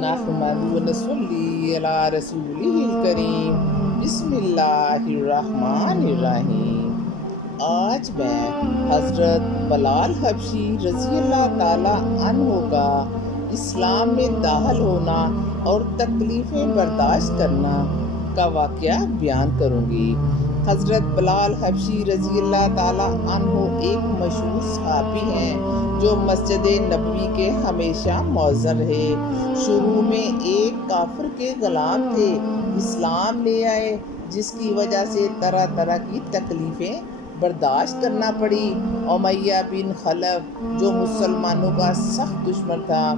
نحمد و نصلی علی رسولہ الکریم بسم اللہ الرحمن الرحیم۔ آج میں حضرت بلال حبشی رضی اللہ تعالی عنہ کا اسلام میں داخل ہونا اور تکلیفیں برداشت کرنا کا واقعہ بیان کروں گی۔ حضرت بلال حبشی رضی اللہ تعالی عنہ ایک مشہور صحابی ہیں جو مسجد نبوی کے ہمیشہ مؤذن رہے۔ شروع میں ایک کافر کے غلام تھے، اسلام لے آئے جس کی وجہ سے طرح طرح کی تکلیفیں برداشت کرنا پڑی۔ امیہ بن خلف جو مسلمانوں کا سخت دشمن تھا،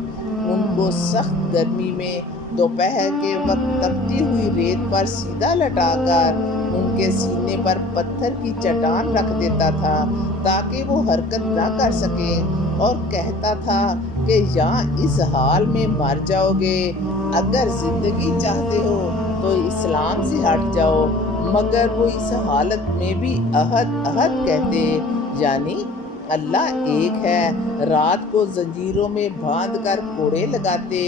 ان کو سخت گرمی میں دوپہر کے وقت تپتی ہوئی ریت پر سیدھا لٹا کر ان کے سینے پر پتھر کی چٹان رکھ دیتا تھا تاکہ وہ حرکت نہ کر سکیں، اور کہتا تھا کہ یہاں اس حال میں مر جاؤ گے، اگر زندگی چاہتے ہو تو اسلام سے ہٹ جاؤ۔ مگر وہ اس حالت میں بھی احد احد کہتے، یعنی اللہ ایک ہے۔ رات کو زنجیروں میں باندھ کر کوڑے لگاتے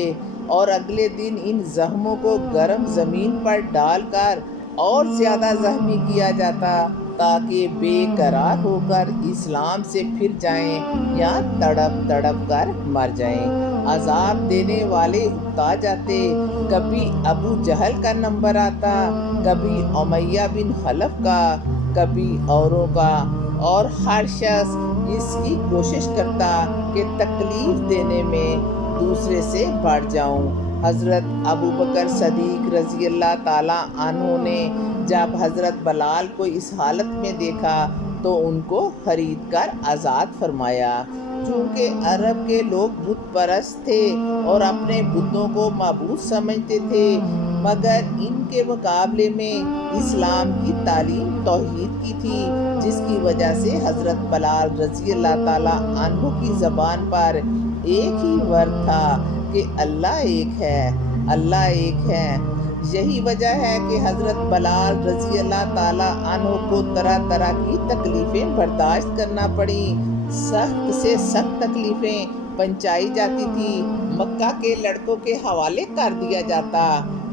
اور اگلے دن ان زخموں کو گرم زمین پر ڈال کر اور زیادہ زخمی کیا جاتا تاکہ بے قرار ہو کر اسلام سے پھر جائیں یا تڑپ تڑپ کر مر جائیں۔ عذاب دینے والے اکتا جاتے، کبھی ابو جہل کا نمبر آتا، کبھی امیہ بن خلف کا، کبھی اوروں کا، اور ہر شخص اس کی کوشش کرتا کہ تکلیف دینے میں دوسرے سے بڑھ جاؤں۔ حضرت ابوبکر صدیق رضی اللہ تعالیٰ عنہ نے جب حضرت بلال کو اس حالت میں دیکھا تو ان کو خرید کر آزاد فرمایا۔ چونکہ عرب کے لوگ بت پرست تھے اور اپنے بتوں کو معبود سمجھتے تھے، مگر ان کے مقابلے میں اسلام کی تعلیم توحید کی تھی، جس کی وجہ سے حضرت بلال رضی اللہ تعالیٰ عنہ کی زبان پر ایک ہی ورد تھا کہ اللہ ایک ہے، اللہ ایک ہے۔ یہی وجہ ہے کہ حضرت بلال رضی اللہ تعالیٰ عنہ کو طرح طرح کی تکلیفیں برداشت کرنا پڑی۔ سخت سے سخت تکلیفیں پہنچائی جاتی تھی، مکہ کے لڑکوں کے حوالے کر دیا جاتا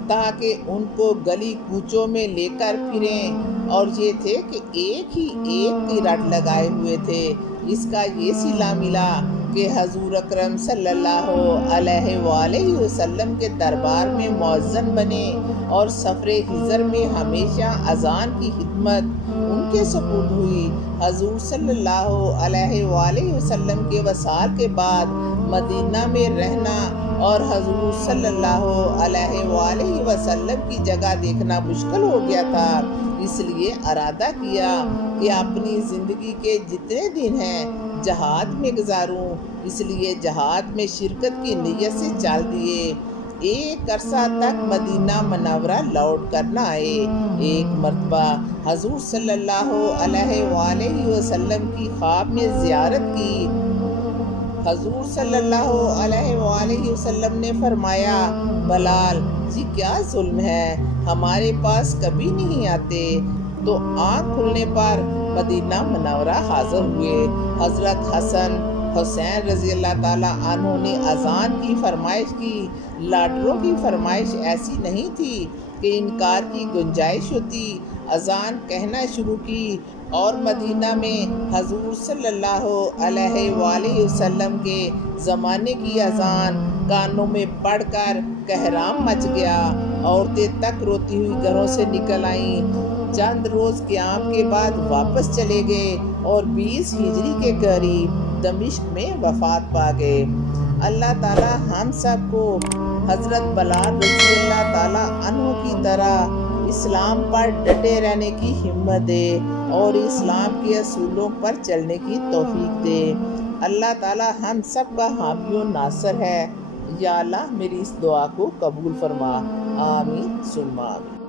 تاکہ ان کو گلی کوچوں میں لے کر پھریں، اور یہ تھے کہ ایک ہی ایک کی رٹ لگائے ہوئے تھے۔ اس کا یہ صلہ ملا کہ حضور اکرم صلی اللہ علیہ وآلہ وسلم کے دربار میں مؤذن بنے، اور سفر ہجر میں ہمیشہ اذان کی خدمت ان کے سپرد ہوئی۔ حضور صلی اللہ علیہ وآلہ وسلم کے وصال کے بعد مدینہ میں رہنا اور حضور صلی اللہ علیہ وآلہ وسلم کی جگہ دیکھنا مشکل ہو گیا تھا، اس لیے ارادہ کیا کہ اپنی زندگی کے جتنے دن ہیں جہاد میں گزاروں، اس لیے جہاد میں شرکت کی نیت سے چل دیے۔ ایک عرصہ تک مدینہ منورہ لوٹ کر نہ آئے۔ ایک مرتبہ حضور صلی اللہ علیہ وآلہ وسلم کی خواب میں زیارت کی۔ حضور صلی اللہ علیہ وآلہ وسلم نے فرمایا، بلال یہ کیا ظلم ہے، ہمارے پاس کبھی نہیں آتے؟ تو آنکھ کھلنے پر مدینہ منورہ حاضر ہوئے۔ حضرت حسن حسین رضی اللہ تعالیٰ عنہ نے اذان کی فرمائش کی۔ لاڈروں کی فرمائش ایسی نہیں تھی کہ انکار کی گنجائش ہوتی۔ اذان کہنا شروع کی اور مدینہ میں حضور صلی اللہ علیہ وآلہ وسلم کے زمانے کی اذان کانوں میں پڑھ کر کہرام مچ گیا۔ عورتیں تک روتی ہوئی گھروں سے نکل آئیں۔ چند روز قیام کے بعد واپس چلے گئے اور 20 ہجری کے قریب دمشق میں وفات پا گئے۔ اللہ تعالیٰ ہم سب کو حضرت بلال رضی اللہ تعالیٰ عنہ کی طرح اسلام پر ڈٹے رہنے کی ہمت دے اور اسلام کے اصولوں پر چلنے کی توفیق دے۔ اللہ تعالیٰ ہم سب کا حامی و ناصر ہے۔ یا اللہ میری اس دعا کو قبول فرما، آمین ثم آمین۔